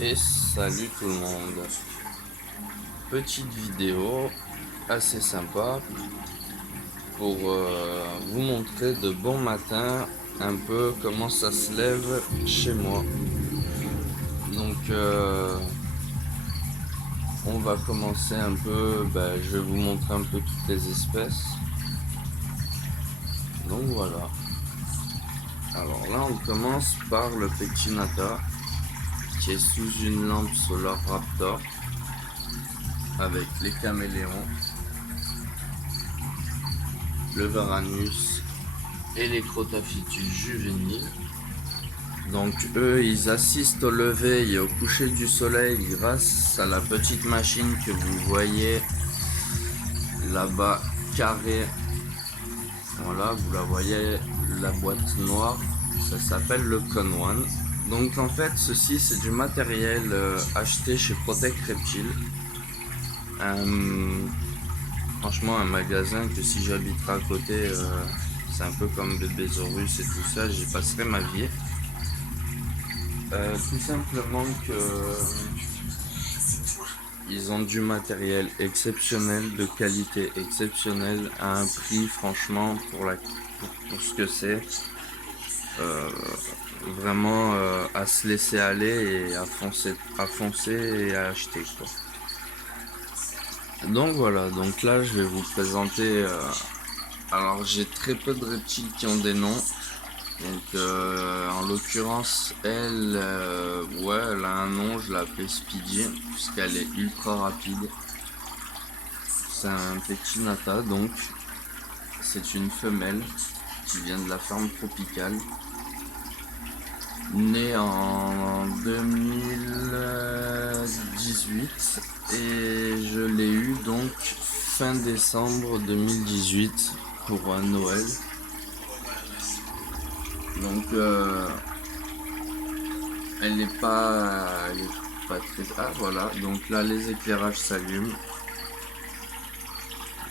Et salut tout le monde. Petite vidéo assez sympa pour vous montrer de bon matin un peu comment ça se lève chez moi. Donc on va commencer un peu, je vais vous montrer un peu toutes les espèces. Donc voilà. Alors là on commence par le Pectinata qui est sous une lampe Solar Raptor avec les caméléons, le Varanus et les Crotaphytus juvéniles. Donc eux ils assistent au lever et au coucher du soleil grâce à la petite machine que vous voyez là-bas carrée. Voilà, vous la voyez, la boîte noire, ça s'appelle le Con One. Donc en fait ceci c'est du matériel acheté chez Protect Reptile. Franchement un magasin que si j'habiterais à côté, c'est un peu comme Bébésaurus et tout ça, j'y passerai ma vie. Tout simplement que ils ont du matériel exceptionnel, de qualité exceptionnelle, à un prix franchement pour ce que c'est, vraiment à se laisser aller et à foncer et à acheter quoi. Donc voilà, donc là je vais vous présenter, alors j'ai très peu de reptiles qui ont des noms. Donc en l'occurrence elle, ouais, elle a un nom, je l'appelle Speedy puisqu'elle est ultra rapide. C'est un Pectinata, donc c'est une femelle qui vient de la ferme tropicale, née en 2018 et je l'ai eu donc fin décembre 2018 pour un Noël. Donc elle n'est pas très... Ah voilà, donc là les éclairages s'allument.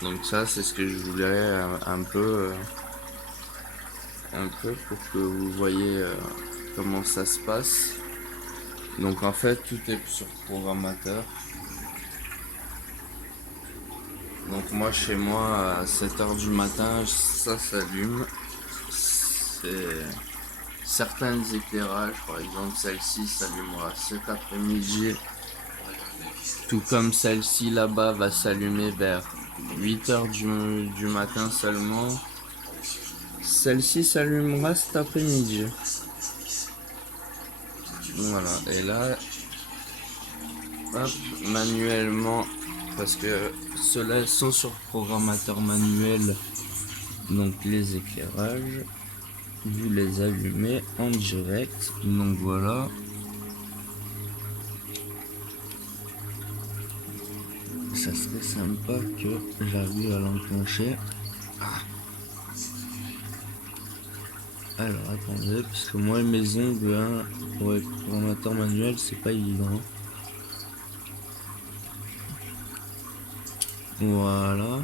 Donc ça c'est ce que je voulais un peu pour que vous voyez comment ça se passe. Donc en fait tout est sur programmateur. Donc moi chez moi à 7h du matin ça s'allume. Certains éclairages, par exemple celle-ci s'allumera cet après-midi, tout comme celle-ci là-bas va s'allumer vers 8h du matin seulement. Celle-ci s'allumera cet après-midi. Voilà, et là, hop, manuellement, parce que ceux-là sont sur programmateur manuel, donc les éclairages, vous les allumez en direct. Donc voilà. Ça serait sympa que j'arrive à l'enclencher. Alors attendez, parce que moi mes ongles hein, pour être programmateur manuel c'est pas évident. Voilà.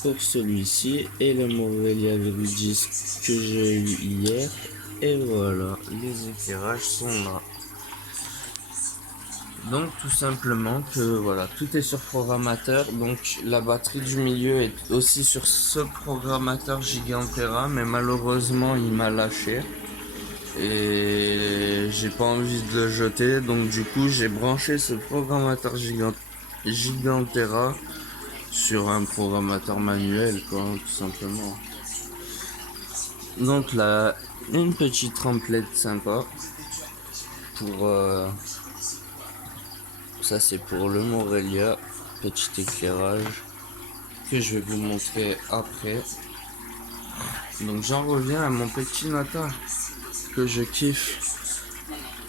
Pour celui-ci et le Morelia Virudis que j'ai eu hier. Et voilà, les éclairages sont là. Donc tout simplement que voilà, tout est sur programmateur. Donc la batterie du milieu est aussi sur ce programmateur Gigantera, mais malheureusement il m'a lâché et j'ai pas envie de le jeter. Donc du coup j'ai branché ce programmateur Gigantera sur un programmateur manuel quoi, tout simplement. Donc là une petite template sympa pour ça c'est pour le Morelia, petit éclairage que je vais vous montrer après. Donc j'en reviens à mon Pectinata que je kiffe.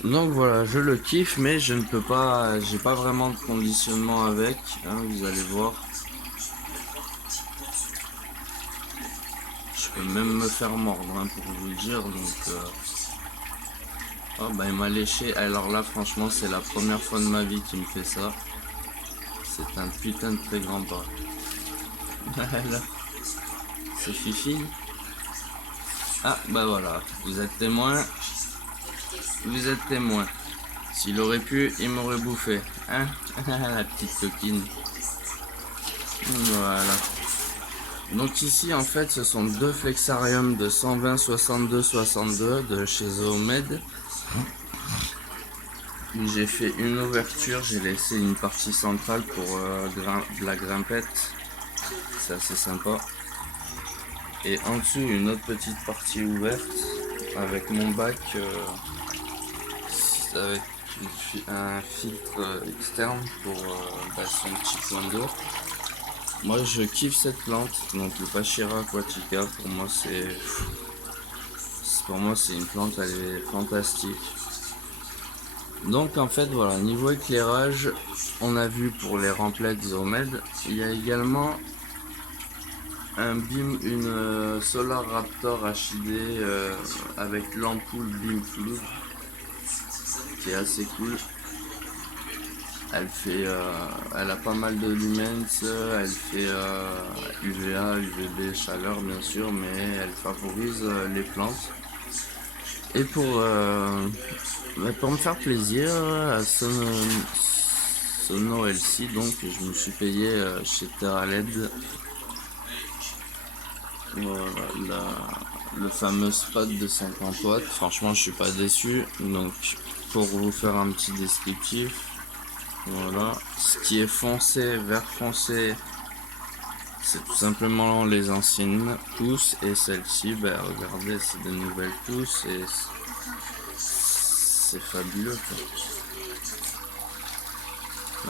Donc voilà, je le kiffe mais je ne peux pas, j'ai pas vraiment de conditionnement avec, hein, vous allez voir. Je peux même me faire mordre hein, pour vous dire, donc oh bah il m'a léché. Alors là franchement c'est la première fois de ma vie qu'il me fait ça. C'est un putain de très grand pas. C'est Fifi. Ah bah voilà, vous êtes témoin. Vous êtes témoin. S'il aurait pu, il m'aurait bouffé. Hein? La petite coquine. Voilà. Donc ici en fait ce sont deux flexariums de 120 62 62 de chez Zoomed. J'ai fait une ouverture, j'ai laissé une partie centrale pour de la grimpette. C'est assez sympa. Et en dessous une autre petite partie ouverte avec mon bac avec un filtre externe pour son petit point d'eau. Moi je kiffe cette plante, donc le Pachira aquatica, pour moi c'est une plante, elle est fantastique. Donc en fait voilà, niveau éclairage, on a vu pour les remplettes Zoomed, il y a également une Solar Raptor HID avec l'ampoule Beam Flood qui est assez cool. Elle a pas mal de lumens, elle fait UVA, UVB, chaleur bien sûr, mais elle favorise les plantes. Et pour me faire plaisir, à Sono LC, donc je me suis payé chez TerraLED voilà, le fameux spot de 50 watts. Franchement, je suis pas déçu. Donc, pour vous faire un petit descriptif, voilà, ce qui est foncé, vert foncé, c'est tout simplement les anciennes pousses, et celle-ci, ben regardez, c'est des nouvelles pousses et c'est fabuleux quoi.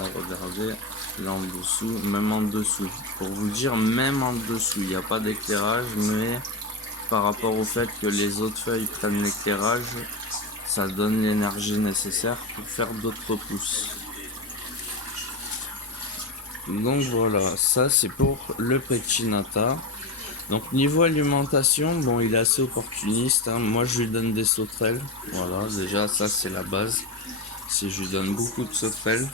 Là, regardez, là en dessous, même en dessous. Pour vous dire, même en dessous, il n'y a pas d'éclairage, mais par rapport au fait que les autres feuilles prennent l'éclairage, ça donne l'énergie nécessaire pour faire d'autres pousses. Donc voilà, ça c'est pour le Pectinata. Donc niveau alimentation, bon il est assez opportuniste, hein. Moi je lui donne des sauterelles, voilà, déjà ça c'est la base. Si je lui donne beaucoup de sauterelles,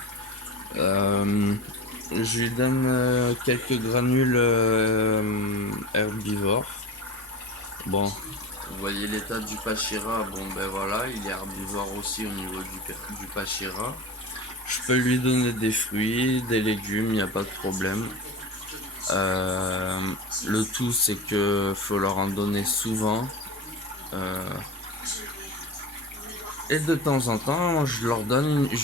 je lui donne quelques granules herbivores. Bon, vous voyez l'état du Pachira, bon ben voilà, il est herbivore aussi au niveau du Pachira. Je peux lui donner des fruits, des légumes, il n'y a pas de problème. Le tout c'est que faut leur en donner souvent. Et de temps en temps, je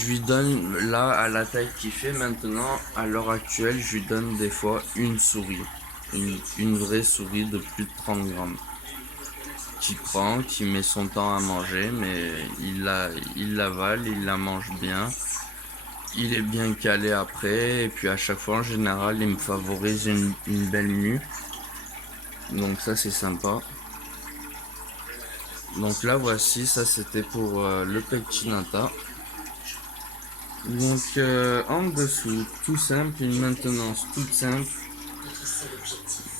lui donne là à la taille qu'il fait maintenant, à l'heure actuelle, je lui donne des fois une souris. Une vraie souris de plus de 30 grammes. Qui met son temps à manger, mais il l'avale, il la mange bien. Il est bien calé après, et puis à chaque fois en général il me favorise une belle mue. Donc ça c'est sympa. Donc là voici, ça c'était pour le Pectinata. Donc en dessous, tout simple, une maintenance toute simple.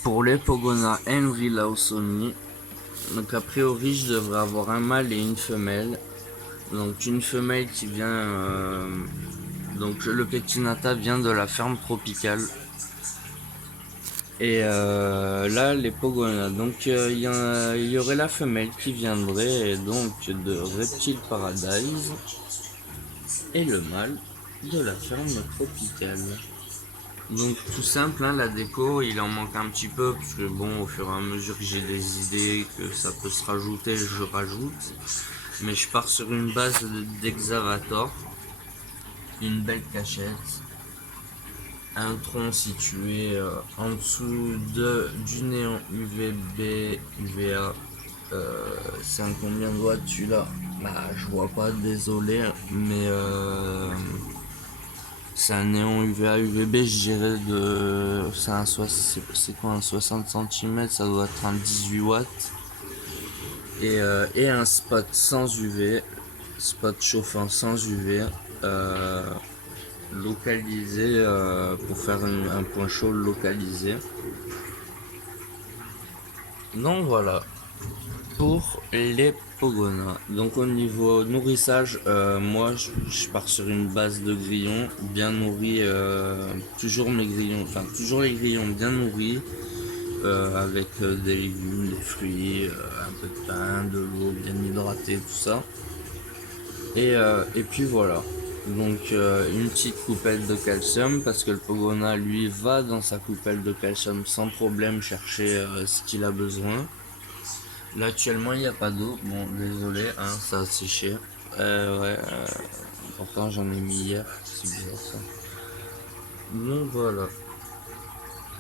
Pour les Pogona Henry Lawsoni. Donc a priori je devrais avoir un mâle et une femelle. Donc une femelle qui vient... donc le Pectinata vient de la ferme tropicale. Et là les Pogona. Donc il y aurait la femelle qui viendrait donc de Reptile Paradise. Et le mâle de la ferme tropicale. Donc tout simple, hein, la déco, il en manque un petit peu, parce que bon, au fur et à mesure que j'ai des idées, que ça peut se rajouter, je rajoute. Mais je pars sur une base d'Exavator, une belle cachette, un tronc situé en dessous du néon UVB, UVA. C'est un combien de watts celui-là? Bah, je vois pas, désolé, mais c'est un néon UVA UVB, je dirais c'est quoi, un 60 cm, ça doit être un 18 watts. Et un spot sans UV, spot chauffant sans UV, localisé pour faire un point chaud localisé. Donc voilà pour les Pogona. Donc au niveau nourrissage, moi je pars sur une base de grillons bien nourris, toujours mes grillons, enfin toujours les grillons bien nourris, avec des légumes, des fruits, un peu de pain, de l'eau bien hydratée, tout ça. Et puis voilà. Donc une petite coupelle de calcium parce que le Pogona lui va dans sa coupelle de calcium sans problème chercher ce qu'il a besoin. Là actuellement il n'y a pas d'eau, bon désolé hein, ça a séché. Ouais, pourtant j'en ai mis hier, c'est bizarre ça. Donc voilà.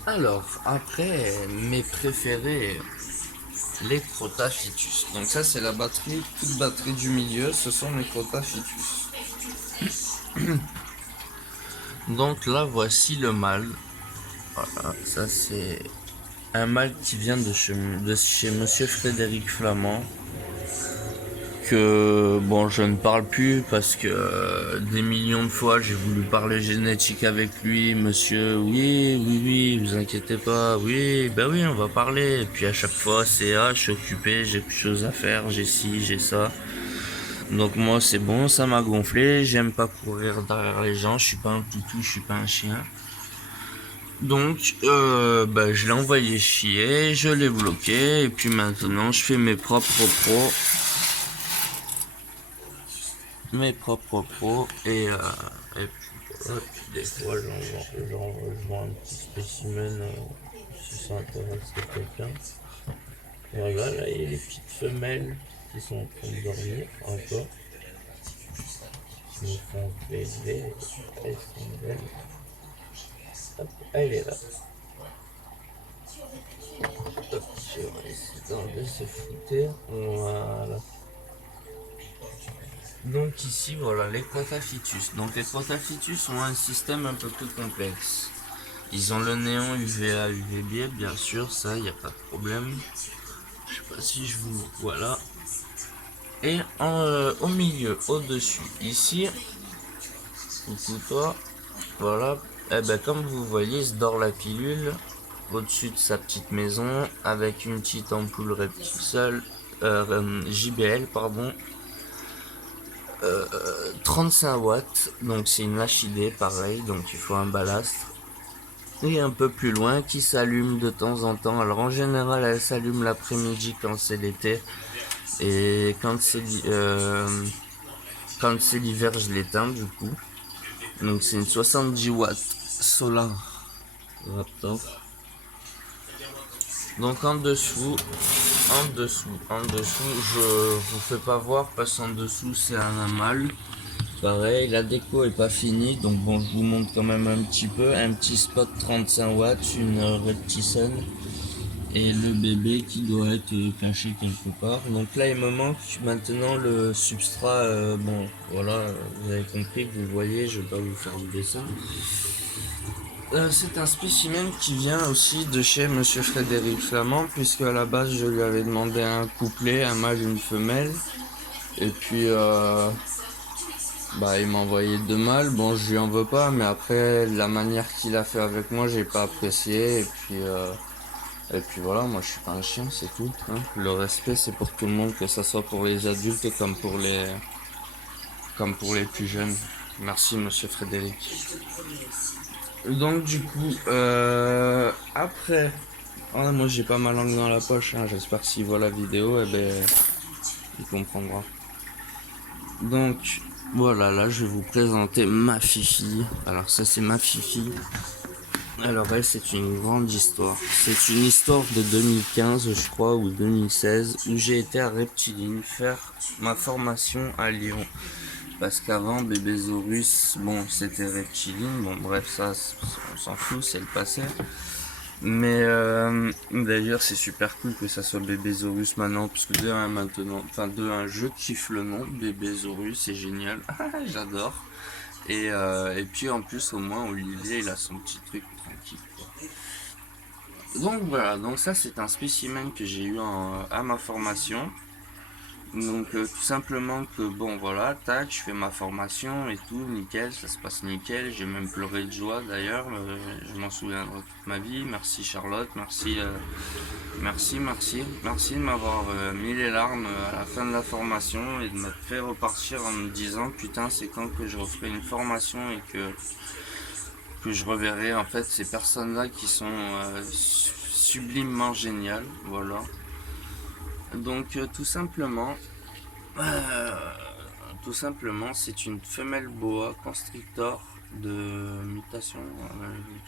Alors après mes préférés, les Crotaphytus. Donc ça c'est la batterie, toute batterie du milieu, ce sont les Crotaphytus. Donc là voici le mâle. Voilà, ça c'est un mâle qui vient de chez Monsieur Frédéric Flamand. Que bon, je ne parle plus parce que des millions de fois j'ai voulu parler génétique avec lui. Monsieur, oui, vous inquiétez pas, oui, bah oui, on va parler. Et puis à chaque fois c'est je suis occupé, j'ai plus de choses à faire, j'ai ci, j'ai ça. Donc moi c'est bon, ça m'a gonflé, j'aime pas courir derrière les gens, je suis pas un toutou, je suis pas un chien. Donc je l'ai envoyé chier, je l'ai bloqué et puis maintenant je fais mes propres pros. Et puis des fois je vends un petit spécimen si ça intéresse quelqu'un. Et regarde là il y a les petites femelles qui sont en train de dormir encore. Qui me font élever, elles sont belles. Hop, elle est là. Hop, je vais essayer de se foutre. Voilà. Donc ici voilà les Crotaphytus. Donc les Crotaphytus ont un système un peu plus complexe. Ils ont le néon UVA, UVB bien sûr, ça il n'y a pas de problème. Je sais pas si je vous... Voilà. Et au milieu, au-dessus, ici, coucou toi, voilà. Et ben comme vous voyez, il se dort la pilule au-dessus de sa petite maison avec une petite ampoule Reptisol, JBL pardon. 35 watts, donc c'est une HID pareil, donc il faut un balastre. Et un peu plus loin qui s'allume de temps en temps. Alors en général elle s'allume l'après-midi quand c'est l'été. Et quand c'est l'hiver je l'éteins du coup. Donc c'est une 70 watts Solar Raptor. Donc en dessous, je vous fais pas voir parce qu'en dessous c'est un mâle. Pareil, la déco est pas finie, donc bon, je vous montre quand même un petit peu. Un petit spot 35 watts, une Reptison et le bébé qui doit être caché quelque part. Donc là, il me manque maintenant le substrat. Bon, voilà, vous avez compris, vous voyez, je vais pas vous faire le dessin. C'est un spécimen qui vient aussi de chez Monsieur Frédéric Flamand, puisque à la base, je lui avais demandé un couplet, un mâle, une femelle. Et puis, il m'a envoyé deux mâles, bon je lui en veux pas, mais après la manière qu'il a fait avec moi j'ai pas apprécié et puis voilà, moi je suis pas un chien, c'est tout hein. Le respect c'est pour tout le monde, que ça soit pour les adultes comme pour les plus jeunes. Merci monsieur Frédéric. Donc du coup après moi j'ai pas ma langue dans la poche hein. J'espère que s'il voit la vidéo il comprendra. Donc voilà, là je vais vous présenter ma Fifi. Alors ça c'est ma Fifi. Alors elle c'est une grande histoire. C'est une histoire de 2015 je crois ou 2016 où j'ai été à Reptiline faire ma formation à Lyon. Parce qu'avant Bébésaurus, bon c'était Reptiline, bon bref ça on s'en fout, c'est le passé. Mais d'ailleurs c'est super cool que ça soit Bébésaurus maintenant, parce que je kiffe le nom, Bébésaurus, c'est génial, j'adore. Et puis en plus au moins Olivier il a son petit truc tranquille quoi. Donc voilà, donc ça c'est un spécimen que j'ai eu à ma formation. Donc tout simplement que bon voilà, tac, je fais ma formation et tout, nickel, ça se passe nickel, j'ai même pleuré de joie d'ailleurs, je m'en souviendrai toute ma vie. Merci Charlotte, merci de m'avoir mis les larmes à la fin de la formation et de m'avoir fait repartir en me disant putain c'est quand que je referai une formation et que je reverrai en fait ces personnes là qui sont sublimement génial, voilà. Donc euh, tout simplement, c'est une femelle boa constrictor de mutation.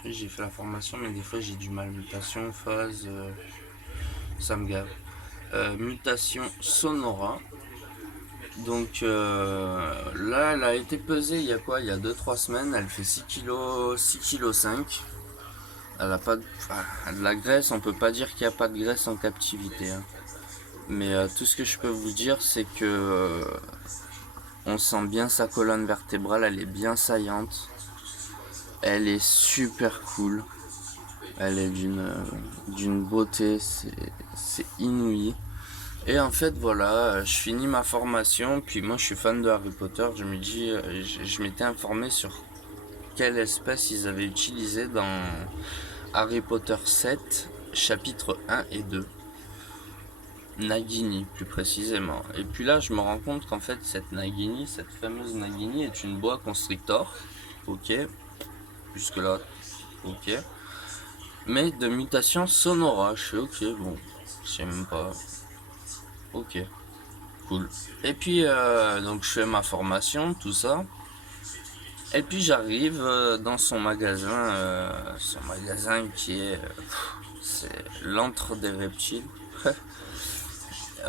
J'ai fait la formation, mais des fois j'ai du mal. Mutation, phase, ça me gave. Mutation sonora. Donc là, elle a été pesée il y a quoi? Il y a 2-3 semaines. Elle fait 6 kg 5. Elle a pas de la graisse. On peut pas dire qu'il n'y a pas de graisse en captivité, hein. Mais tout ce que je peux vous dire, c'est que on sent bien sa colonne vertébrale. Elle est bien saillante. Elle est super cool. Elle est d'une beauté, c'est inouï. Et en fait, voilà, je finis ma formation. Puis moi, je suis fan de Harry Potter. Je me dis, je m'étais informé sur quelle espèce ils avaient utilisé dans Harry Potter 7, chapitre 1 et 2. Nagini, plus précisément. Et puis là, je me rends compte qu'en fait, cette fameuse Nagini, est une boa constrictor. Ok. Jusque-là, ok. Mais de mutation sonora. Je fais ok, bon, je sais même pas. Ok, cool. Et puis, donc je fais ma formation, tout ça. Et puis j'arrive dans son magasin qui est, c'est l'antre des reptiles.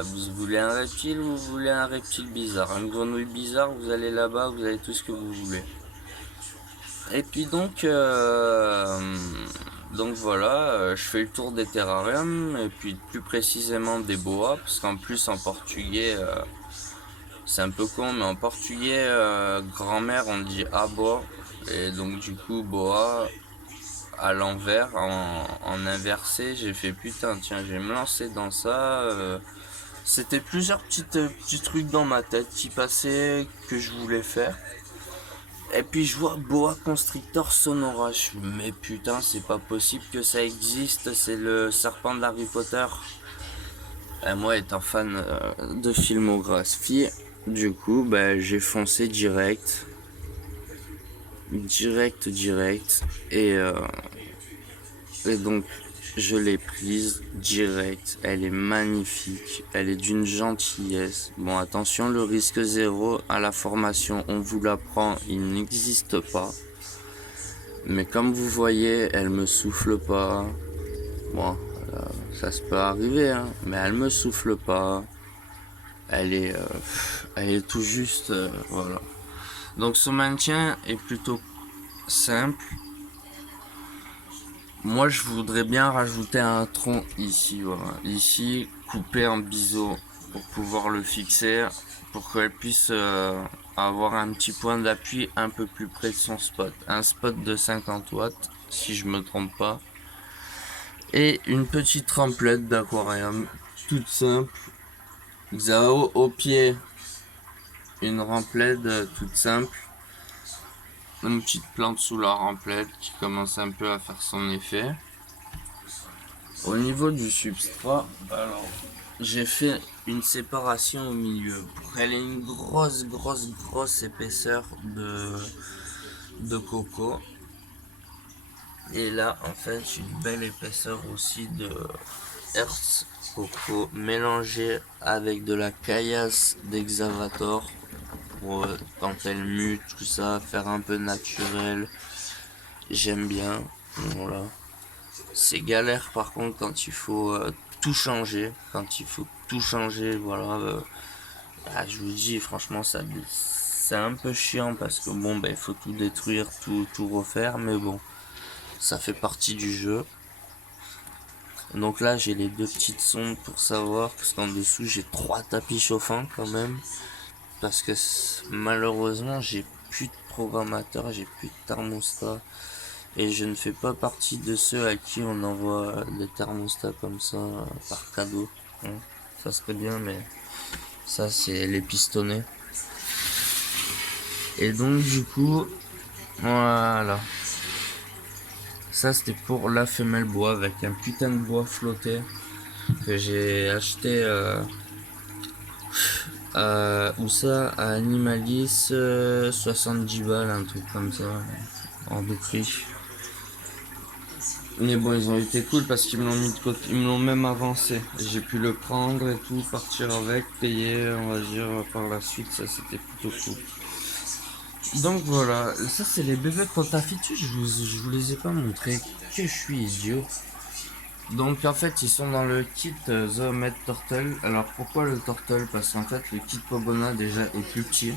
Vous voulez un reptile ou vous voulez un reptile bizarre? Une grenouille bizarre, vous allez là-bas, vous avez tout ce que vous voulez. Et puis donc voilà, je fais le tour des terrariums et puis plus précisément des boas, parce qu'en plus en portugais, c'est un peu con, mais en portugais, grand-mère on dit aboa, et donc du coup boa à l'envers, en inversé, j'ai fait putain, tiens, je vais me lancer dans ça. C'était plusieurs petits trucs dans ma tête qui passaient, que je voulais faire. Et puis je vois boa constrictor sonora. Je me dis, mais putain, c'est pas possible que ça existe. C'est le serpent d'Harry Potter. Et moi, étant fan de filmographie, du coup, j'ai foncé direct. Et donc, je l'ai prise direct. Elle est magnifique. Elle est d'une gentillesse. Bon, attention, le risque zéro à la formation, on vous l'apprend, il n'existe pas. Mais comme vous voyez, elle me souffle pas. Bon, ça se peut arriver, hein, mais elle me souffle pas. Elle est tout juste, voilà. Donc son maintien est plutôt simple. Moi, je voudrais bien rajouter un tronc ici, voilà. Ici, coupé en biseau pour pouvoir le fixer, pour qu'elle puisse avoir un petit point d'appui un peu plus près de son spot. Un spot de 50 watts, si je me trompe pas. Et une petite remplette d'aquarium, toute simple. Xao au pied, une remplette toute simple. Une petite plante sous la remplette qui commence un peu à faire son effet. Au niveau du substrat, alors j'ai fait une séparation au milieu pour qu'elle ait une grosse épaisseur de coco. Et là, en fait, une belle épaisseur aussi de Earth Coco mélangée avec de la caillasse d'Exavator pour quand elle mue, tout ça, faire un peu naturel. J'aime bien. Voilà. C'est galère par contre quand il faut tout changer. Voilà. Je vous dis, franchement, c'est un peu chiant parce que bon, il faut tout détruire, tout refaire, mais bon, ça fait partie du jeu. Donc là, j'ai les deux petites sondes pour savoir, parce qu'en dessous, j'ai 3 tapis chauffants quand même. Parce que malheureusement, j'ai plus de programmateur, j'ai plus de thermostat. Et je ne fais pas partie de ceux à qui on envoie des thermostats comme ça par cadeau. Ça serait bien, mais ça, c'est les pistonnets. Et donc, du coup, voilà. Ça, c'était pour la femelle bois avec un putain de bois flotté que j'ai acheté où ça, à Animalis, 70 balles, un truc comme ça, en de prix. Mais bon, ils ont été cool parce qu'ils me l'ont mis de côté, ils me l'ont même avancé. J'ai pu le prendre et tout, partir avec, payer, on va dire, par la suite, ça c'était plutôt cool. Donc voilà, ça c'est les bébés Protafitus, je vous les ai pas montrés, que je suis idiot. Donc en fait ils sont dans le kit Zoomed Turtle. Alors pourquoi le Turtle? Parce qu'en fait le kit Pogona déjà est plus petit,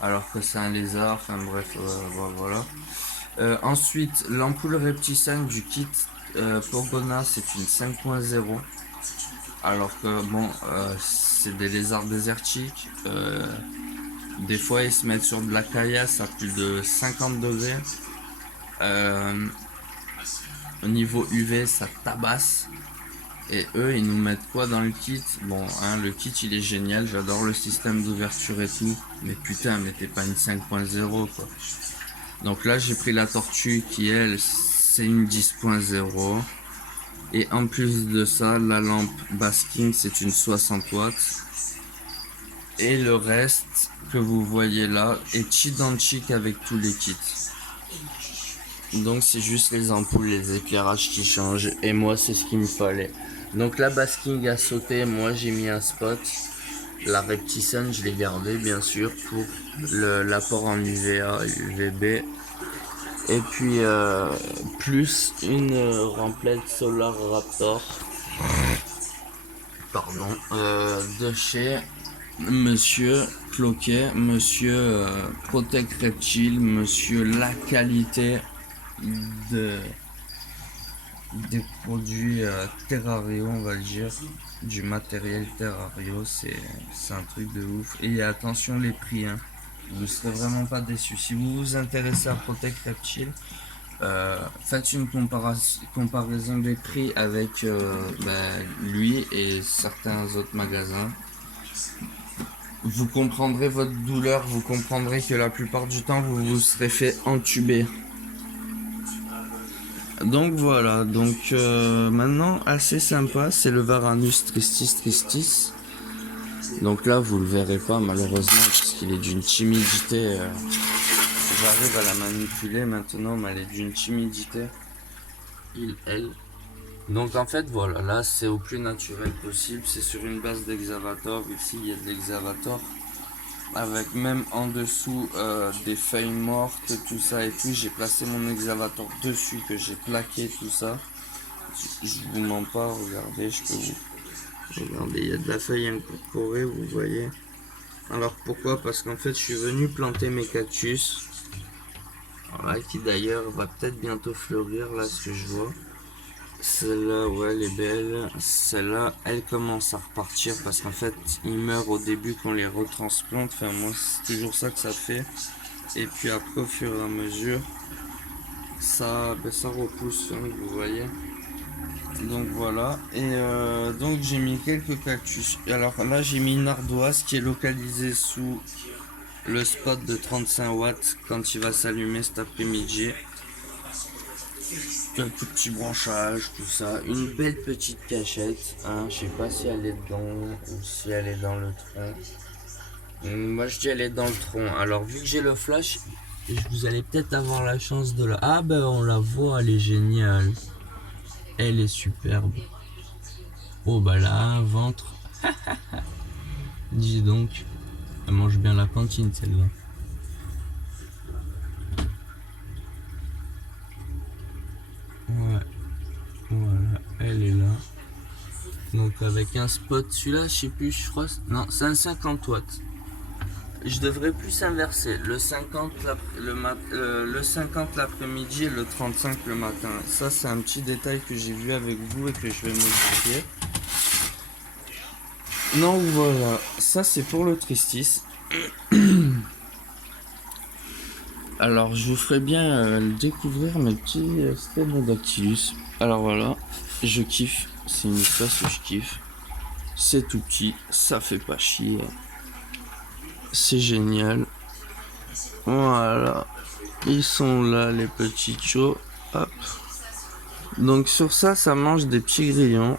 alors que c'est un lézard, enfin bref, voilà. Ensuite l'ampoule Repticine du kit Pogona c'est une 5.0. Alors que bon, c'est des lézards désertiques. Des fois, ils se mettent sur de la caillasse à plus de 50 degrés. Au niveau UV, ça tabasse. Et eux, ils nous mettent quoi dans le kit? Bon, hein, le kit, il est génial. J'adore le système d'ouverture et tout. Mais putain, mettez pas une 5.0, quoi. Donc là, j'ai pris la tortue qui, elle, c'est une 10.0. Et en plus de ça, la lampe basking, c'est une 60 watts. Et le reste que vous voyez là est identique avec tous les kits. Donc c'est juste les ampoules, les éclairages qui changent. Et moi, c'est ce qu'il me fallait. Donc la basking a sauté, moi j'ai mis un spot. La Repticine, je l'ai gardé bien sûr pour l'apport en UVA, UVB. Et puis plus une remplette Solar Raptor. Pardon. De chez Monsieur Cloquet, Monsieur Protect Reptile, Monsieur La Qualité des produits Terrario, on va dire, du matériel Terrario, c'est un truc de ouf. Et attention les prix, hein. Vous ne serez vraiment pas déçus. Si vous vous intéressez à Protect Reptile, faites une comparaison des prix avec lui et certains autres magasins. Vous comprendrez votre douleur, vous comprendrez que la plupart du temps vous vous serez fait entuber. Donc voilà, donc maintenant assez sympa, c'est le Varanus Tristis Tristis. Donc là vous le verrez pas malheureusement parce qu'il est d'une timidité. J'arrive à la manipuler maintenant, mais elle est d'une timidité. Elle. Donc en fait voilà, là c'est au plus naturel possible, c'est sur une base d'Exavator. Ici il y a de l'Exavator avec même en dessous des feuilles mortes, tout ça et tout. J'ai placé mon Exavator dessus, que j'ai plaqué tout ça. Je vous mens pas, regardez, je peux vous... Regardez, il y a de la feuille incorporée, vous voyez. Alors pourquoi? Parce qu'en fait je suis venu planter mes cactus. Voilà, qui d'ailleurs va peut-être bientôt fleurir là, ce que je vois. Celle-là, ouais, elle est belle. Celle-là, elle commence à repartir parce qu'en fait, ils meurent au début qu'on les retransplante. Enfin, moi, c'est toujours ça que ça fait. Et puis après, au fur et à mesure, ça repousse, hein, vous voyez. Donc voilà. Et donc, j'ai mis quelques cactus. Alors là, j'ai mis une ardoise qui est localisée sous le spot de 35 watts quand il va s'allumer cet après-midi. Quelques petits branchages, tout ça. Une belle petite cachette. Hein. Je sais pas si elle est dedans ou si elle est dans le tronc. Moi je dis elle est dans le tronc. Alors vu que j'ai le flash, vous allez peut-être avoir la chance de la... Ah ben on la voit, elle est géniale. Elle est superbe. Oh bah là, un ventre. Dis donc. Elle mange bien la cantine celle-là. Ouais. Voilà, elle est là. Donc avec un spot, celui-là, je sais plus, je crois, non, c'est un 50 watts. Je devrais plus inverser, le 50 l'après-midi et le 35 le matin. Ça c'est un petit détail que j'ai vu avec vous et que je vais modifier. Non, voilà, ça c'est pour le Tristis. Alors je vous ferai bien découvrir mes petits Strenodactylus. Alors voilà, je kiffe, c'est une espèce que je kiffe. C'est tout petit, ça fait pas chier. C'est génial. Voilà. Ils sont là les petits chos. Hop. Donc sur ça, ça mange des petits grillons.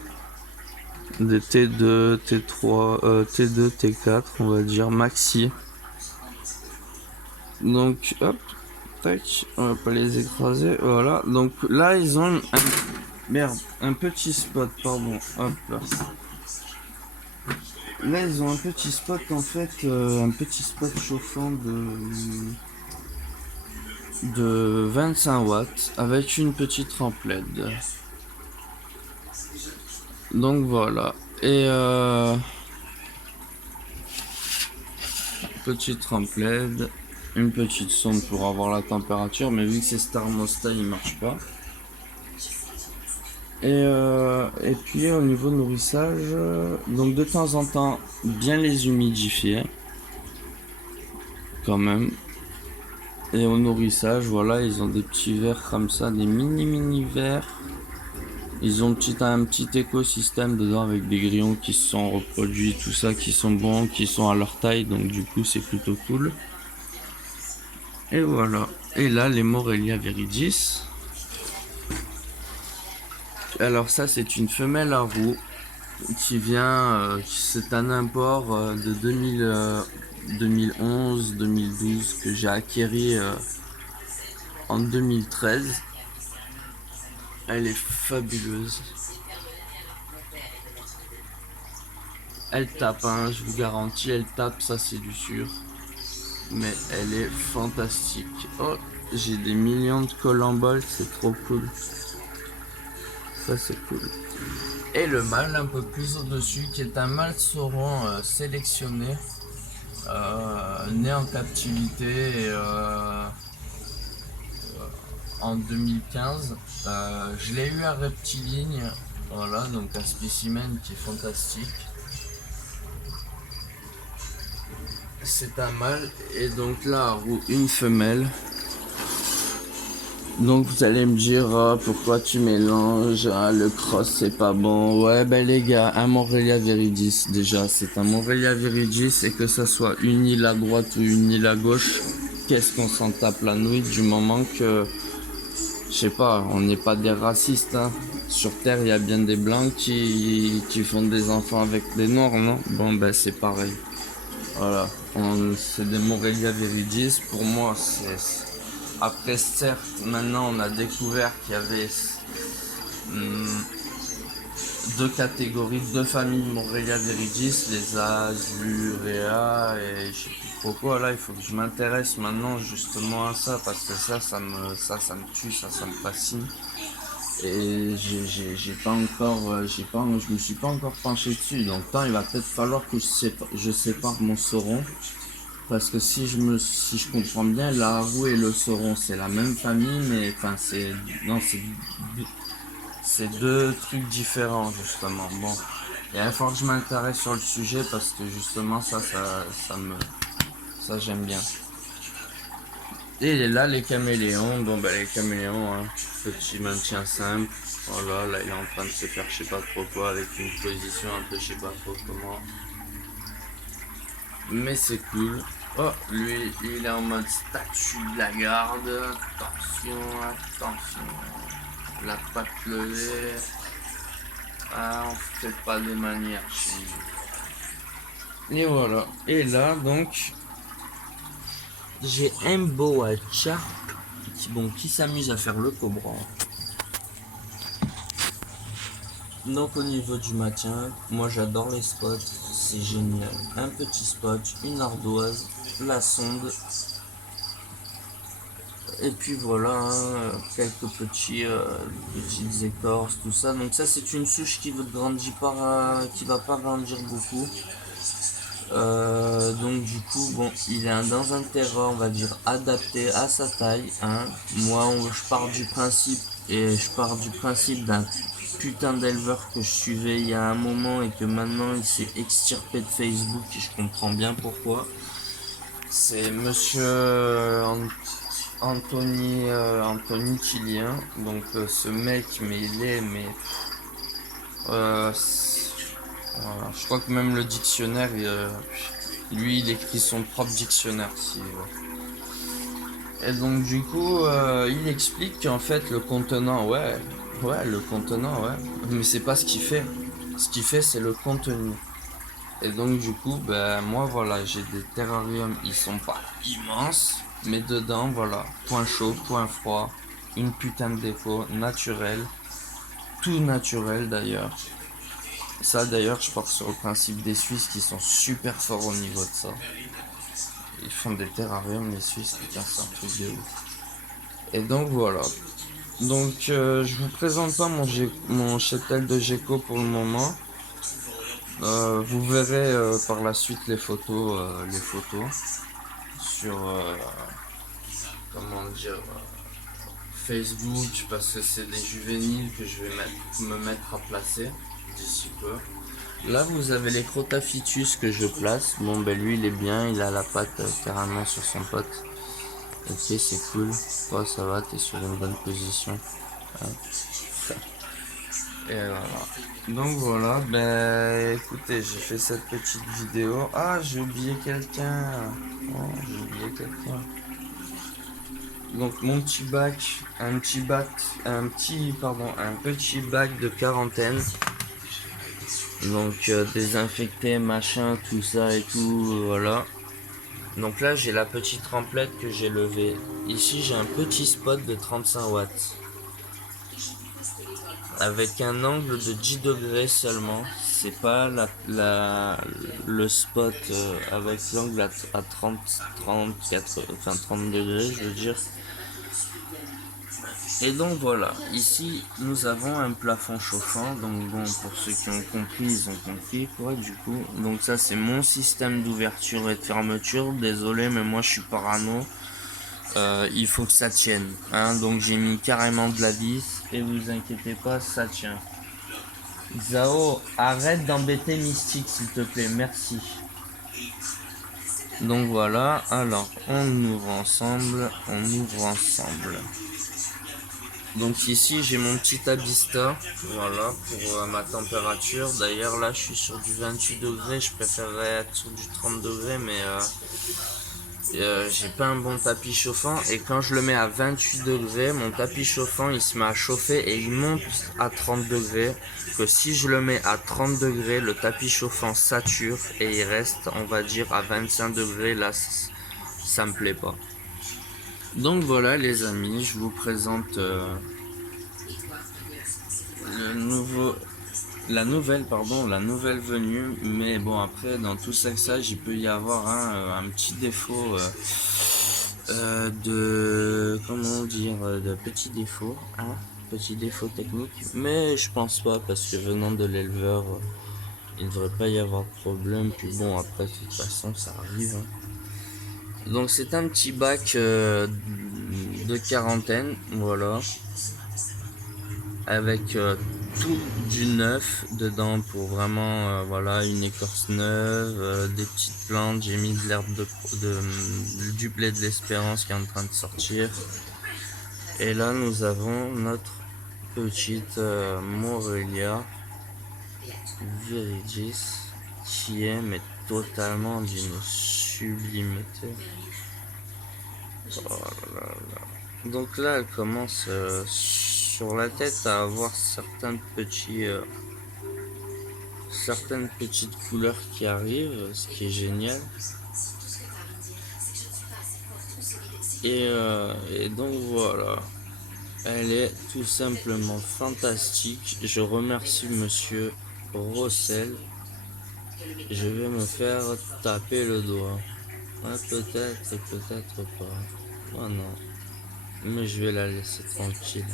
Des T2, T3, T2, T4, on va dire maxi. Donc hop. tac, on va pas les écraser, voilà. Donc là, ils ont un petit spot, pardon, hop là. Là, ils ont un petit spot, en fait, un petit spot chauffant de 25 watts avec une petite rampe LED. Donc voilà. Et petite rampe LED, une petite sonde pour avoir la température, mais vu que c'est ce thermostat, il marche pas. Et puis au niveau nourrissage, donc de temps en temps, bien les humidifier, quand même. Et au nourrissage, voilà, ils ont des petits verres comme ça, des mini verres. Ils ont un petit écosystème dedans avec des grillons qui se sont reproduits, tout ça, qui sont bons, qui sont à leur taille, donc du coup c'est plutôt cool. Et voilà. Et là, les Morelia viridis. Alors ça, c'est une femelle à roue qui vient, c'est un import de 2011-2012 que j'ai acquéri en 2013. Elle est fabuleuse. Elle tape, hein, je vous garantis, elle tape, ça c'est du sûr. Mais elle est fantastique. Oh, j'ai des millions de collemboles, c'est trop cool. Ça c'est cool. Et le mâle un peu plus au-dessus, qui est un mâle sauron sélectionné, né en captivité en 2015. Je l'ai eu à Reptiligne, voilà, donc un spécimen qui est fantastique. C'est un mâle et donc là, une femelle. Donc vous allez me dire pourquoi tu mélanges, le cross c'est pas bon. Ouais ben les gars, un Morelia viridis déjà, c'est un Morelia viridis et que ça soit une île à droite ou une île à gauche, qu'est-ce qu'on s'en tape la nouille du moment que, je sais pas, on n'est pas des racistes, hein. Sur Terre il y a bien des blancs qui font des enfants avec des noirs, non? Bon ben c'est pareil. Voilà, c'est des Morelia viridis, pour moi c'est... Après, certes, maintenant on a découvert qu'il y avait deux catégories, deux familles Morelia viridis, les Azurea et je sais plus trop quoi. Là, il faut que je m'intéresse maintenant justement à ça parce que ça me tue, ça me fascine. Et j'ai pas encore, je me suis pas encore penché dessus. Donc, il va peut-être falloir que je sépare mon sauron. Parce que si je comprends bien, la roue et le sauron c'est la même famille, mais enfin c'est deux trucs différents justement. Bon, il va falloir que je m'intéresse sur le sujet parce que justement ça j'aime bien. Et là les caméléons, bon ben les caméléons, hein, petit maintien simple. Voilà, là il est en train de se faire je sais pas trop quoi avec une position un peu je sais pas trop comment. Mais c'est cool. Oh, lui, il est en mode statue de la garde. Attention. La patte levée. Ah, on fait pas des manières chez nous. Et voilà. Et là, donc, j'ai un boa charp qui s'amuse à faire le cobra. Donc au niveau du maintien, moi j'adore les spots, c'est génial. Un petit spot, une ardoise, la sonde, et puis voilà, hein, quelques petites écorces, tout ça. Donc ça c'est une souche qui qui va pas grandir beaucoup. Donc du coup, bon, il est dans un terrain, on va dire, adapté à sa taille. Hein. Moi, je pars du principe d'un putain d'éleveur que je suivais il y a un moment et que maintenant il s'est extirpé de Facebook et je comprends bien pourquoi. C'est monsieur Anthony Killien. Donc ce mec, mais voilà, je crois que même le dictionnaire, lui, il écrit son propre dictionnaire. Et donc du coup, il explique qu'en fait le contenant, le contenant, mais c'est pas ce qu'il fait. Ce qu'il fait, c'est le contenu. Et donc du coup, ben moi voilà, j'ai des terrariums, ils sont pas immenses, Mais dedans, voilà, point chaud, point froid, une putain de défaut, naturel, tout naturel d'ailleurs. Ça d'ailleurs, je pars sur le principe des Suisses qui sont super forts au niveau de ça. Ils font des terrariums, les Suisses, putain, c'est un truc de ouf. Et donc voilà. Donc je vous présente pas mon cheptel de gecko pour le moment. Vous verrez par la suite les photos sur comment dire Facebook parce que c'est des juvéniles que je vais me mettre à placer d'ici peu. Là vous avez les Crotaphytus que je place. Bon ben lui il est bien, il a la patte carrément sur son pote. Ok c'est cool. Oh ça va, t'es sur une bonne position. Ouais. Et voilà. Donc voilà, ben écoutez, j'ai fait cette petite vidéo. Ah, j'ai oublié quelqu'un. Oh, j'ai oublié quelqu'un. Donc mon petit bac, un petit bac de quarantaine. Donc désinfecté, machin, tout ça et tout, voilà. Donc là j'ai la petite remplette que j'ai levée. Ici j'ai un petit spot de 35 watts. Avec un angle de 10 degrés seulement. C'est pas le spot avec l'angle à 30, 4, enfin 30 degrés, je veux dire. Et donc voilà, ici nous avons un plafond chauffant. Donc bon, pour ceux qui ont compris, ils ont compris quoi du coup. Donc ça c'est mon système d'ouverture et de fermeture. Désolé mais moi je suis parano. Il faut que ça tienne. Hein. Donc j'ai mis carrément de la vis et vous inquiétez pas, ça tient. Zao, arrête d'embêter Mystique s'il te plaît, merci. Donc voilà, alors on ouvre ensemble, Donc ici j'ai mon petit Abista, voilà, pour ma température. D'ailleurs là je suis sur du 28 degrés, je préférerais être sur du 30 degrés, mais j'ai pas un bon tapis chauffant. Et quand je le mets à 28 degrés, mon tapis chauffant il se met à chauffer et il monte à 30 degrés. Que si je le mets à 30 degrés, le tapis chauffant sature et il reste, on va dire, à 25 degrés. Là, ça me plaît pas. Donc voilà les amis, je vous présente le nouveau la nouvelle venue. Mais bon, après dans tout ça il peut y avoir un petit défaut de comment dire de petits défauts, petit défaut technique, mais je pense pas parce que venant de l'éleveur il devrait pas y avoir de problème. Puis bon après de toute façon ça arrive. Donc c'est un petit bac de quarantaine, voilà, avec tout du neuf dedans pour vraiment voilà, une écorce neuve, des petites plantes. J'ai mis de l'herbe du blé de l'espérance qui est en train de sortir. Et là nous avons notre petite Morelia viridis qui est mais totalement d'une sublimité. Oh là là. Donc là elle commence sur la tête à avoir certaines petites couleurs qui arrivent, ce qui est génial. Et donc voilà, elle est tout simplement fantastique. Je remercie monsieur Rossel. Je vais me faire taper le doigt. Ouais, peut-être pas. Oh non. Mais je vais la laisser tranquille.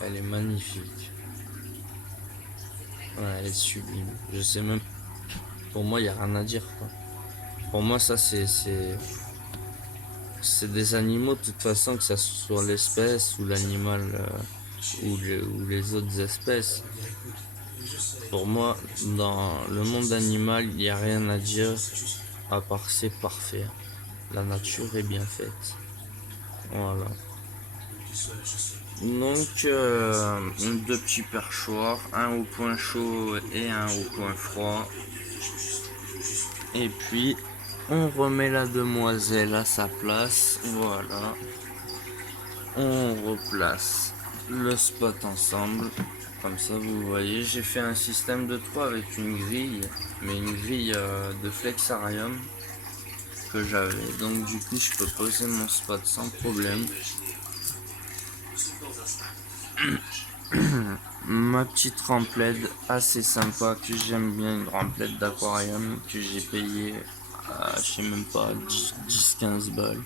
Elle est magnifique. Ouais, elle est sublime. Je sais même. Pour moi, il n'y a rien à dire, quoi. Pour moi, ça, c'est des animaux, de toute façon, que ça soit l'espèce ou l'animal ou les autres espèces. Pour moi, dans le monde animal, il n'y a rien à dire à part c'est parfait. La nature est bien faite. Voilà. Donc, deux petits perchoirs, un au point chaud et un au point froid. Et puis, on remet la demoiselle à sa place. Voilà. On replace le spot ensemble. Comme ça, vous voyez, j'ai fait un système de 3 avec une grille, mais une grille de flexarium. que j'avais. Donc du coup je peux poser mon spot sans problème. Ma petite remplette assez sympa que j'aime bien, une remplette d'aquarium que j'ai payé je sais même pas 10-15 balles,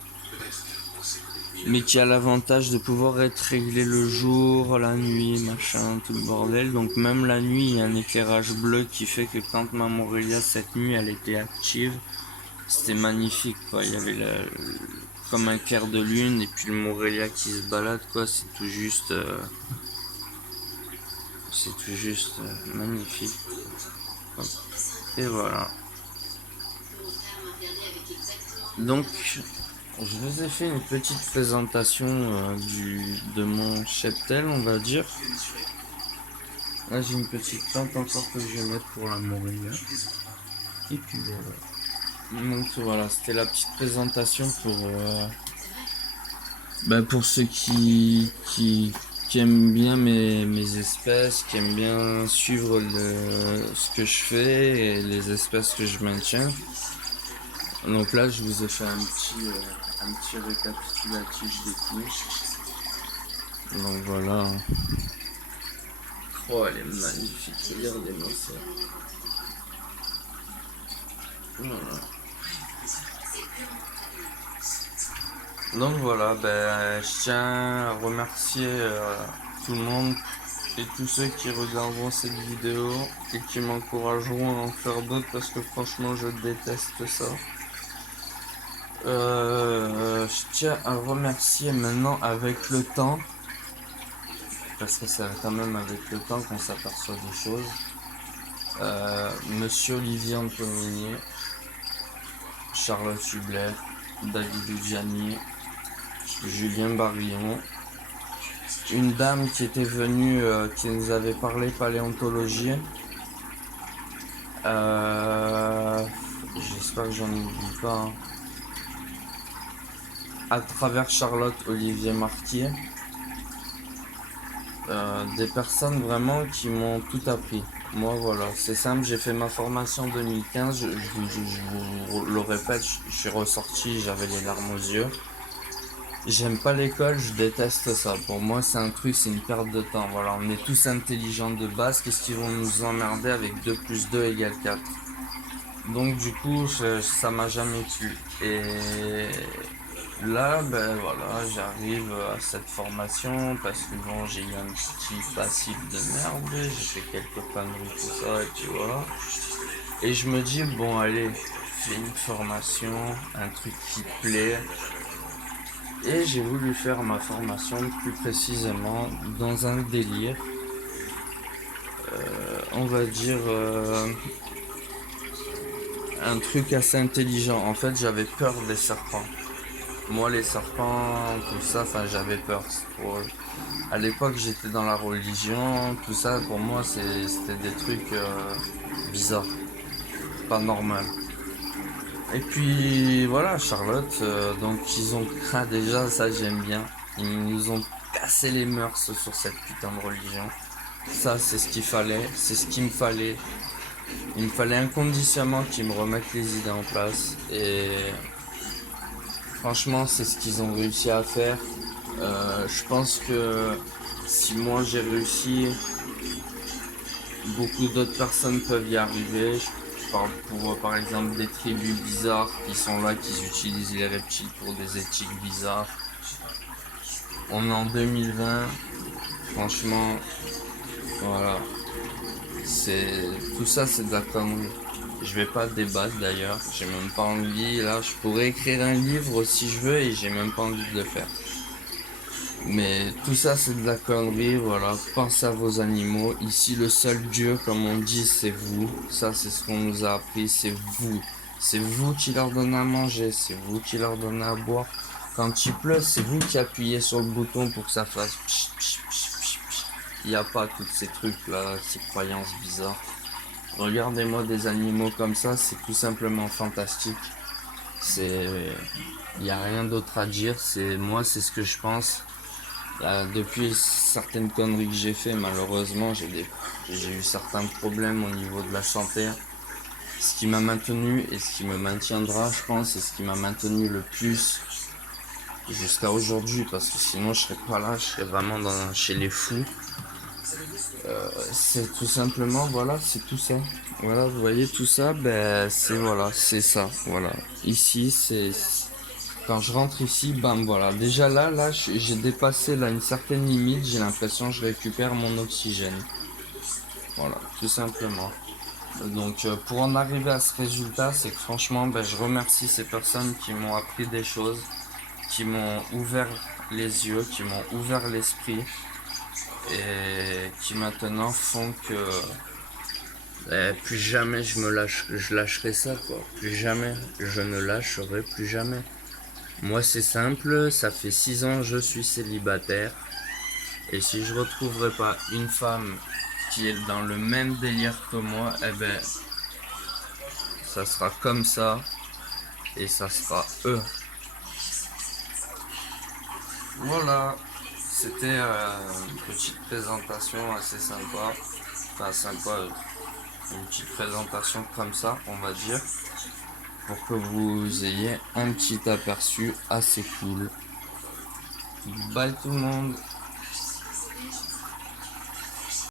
mais qui a l'avantage de pouvoir être réglé le jour, la nuit, machin, tout le bordel. Donc même la nuit il y a un éclairage bleu qui fait que quand ma Morelia cette nuit elle était active, c'était magnifique quoi. Il y avait comme un clair de lune et puis le Morelia qui se balade quoi, c'est tout juste magnifique. Et voilà. Donc je vous ai fait une petite présentation de mon cheptel, on va dire. Là j'ai une petite plante encore que je vais mettre pour la Morelia. Et puis voilà. Donc voilà, c'était la petite présentation pour ceux qui aiment bien mes espèces, qui aiment bien suivre ce que je fais et les espèces que je maintiens. Donc là je vous ai fait un petit récapitulatif des tout. Donc voilà. Oh elle est magnifique, regardez-moi ça. Voilà. Donc voilà, je tiens à remercier tout le monde et tous ceux qui regarderont cette vidéo et qui m'encourageront à en faire d'autres parce que franchement je déteste ça. Je tiens à remercier maintenant avec le temps, parce que c'est quand même avec le temps qu'on s'aperçoit des choses, Monsieur Olivier Antonini, Charlotte Hubler, David Udjani, Julien Barillon, une dame qui était venue, qui nous avait parlé paléontologie. J'espère que j'en oublie pas. Hein. À travers Charlotte Olivier Marquier. Des personnes vraiment qui m'ont tout appris. Moi voilà, c'est simple, j'ai fait ma formation en 2015, je vous le répète, je suis ressorti, j'avais les larmes aux yeux. J'aime pas l'école, je déteste ça. Pour moi c'est un truc, c'est une perte de temps. Voilà, on est tous intelligents de base, qu'est-ce qu'ils vont nous emmerder avec 2 plus 2 égale 4. Donc du coup ça m'a jamais plu. Et là, voilà, j'arrive à cette formation parce que bon, j'ai eu un petit passif de merde, j'ai fait quelques conneries, tout ça, et puis voilà. Et je me dis, bon, allez, fais une formation, un truc qui te plaît. Et j'ai voulu faire ma formation plus précisément dans un délire, on va dire, un truc assez intelligent. En fait, j'avais peur des serpents. Moi les serpents, tout ça, enfin j'avais peur. À l'époque j'étais dans la religion, tout ça pour moi c'était des trucs bizarres, pas normal. Et puis voilà Charlotte, donc ils ont déjà ça j'aime bien. Ils nous ont cassé les mœurs sur cette putain de religion. Ça c'est ce qu'il fallait, c'est ce qu'il me fallait. Il me fallait inconditionnellement qu'ils me remettent les idées en place et franchement, c'est ce qu'ils ont réussi à faire. Je pense que si moi j'ai réussi, beaucoup d'autres personnes peuvent y arriver. Je parle pour par exemple des tribus bizarres qui sont là, qui utilisent les reptiles pour des éthiques bizarres. On est en 2020, franchement, voilà. Tout ça, c'est de la connerie. Je vais pas débattre d'ailleurs, j'ai même pas envie. Là, je pourrais écrire un livre si je veux et j'ai même pas envie de le faire. Mais tout ça, c'est de la connerie, voilà. Pensez à vos animaux. Ici, le seul Dieu, comme on dit, c'est vous. Ça, c'est ce qu'on nous a appris, c'est vous. C'est vous qui leur donnez à manger, c'est vous qui leur donnez à boire. Quand il pleut, c'est vous qui appuyez sur le bouton pour que ça fasse pch, pch, pch, pch, pch. Il n'y a pas tous ces trucs là, ces croyances bizarres. Regardez-moi des animaux comme ça, c'est tout simplement fantastique. Il n'y a rien d'autre à dire, moi c'est ce que je pense. Depuis certaines conneries que j'ai fait, malheureusement j'ai eu certains problèmes au niveau de la santé. ce qui m'a maintenu et ce qui me maintiendra, je pense, et ce qui m'a maintenu le plus jusqu'à aujourd'hui, parce que sinon je serais pas là, je serais vraiment chez les fous. C'est tout simplement, voilà, c'est tout ça. Voilà, vous voyez tout ça, ben c'est voilà, c'est ça, voilà. Ici, c'est quand je rentre ici, bam, voilà. Déjà là, j'ai dépassé là une certaine limite. J'ai l'impression que je récupère mon oxygène. Voilà, tout simplement. Donc pour en arriver à ce résultat, c'est que franchement, ben, je remercie ces personnes qui m'ont appris des choses, qui m'ont ouvert les yeux, qui m'ont ouvert l'esprit et qui maintenant font que plus jamais je lâcherai ça quoi. Plus jamais, je ne lâcherai plus jamais. Moi c'est simple, ça fait 6 ans que je suis célibataire et si je retrouverai pas une femme qui est dans le même délire que moi, eh ben ça sera comme ça et ça sera eux. Voilà, c'était une petite présentation assez sympa. Enfin sympa, une petite présentation comme ça, on va dire, pour que vous ayez un petit aperçu assez cool. Bye tout le monde.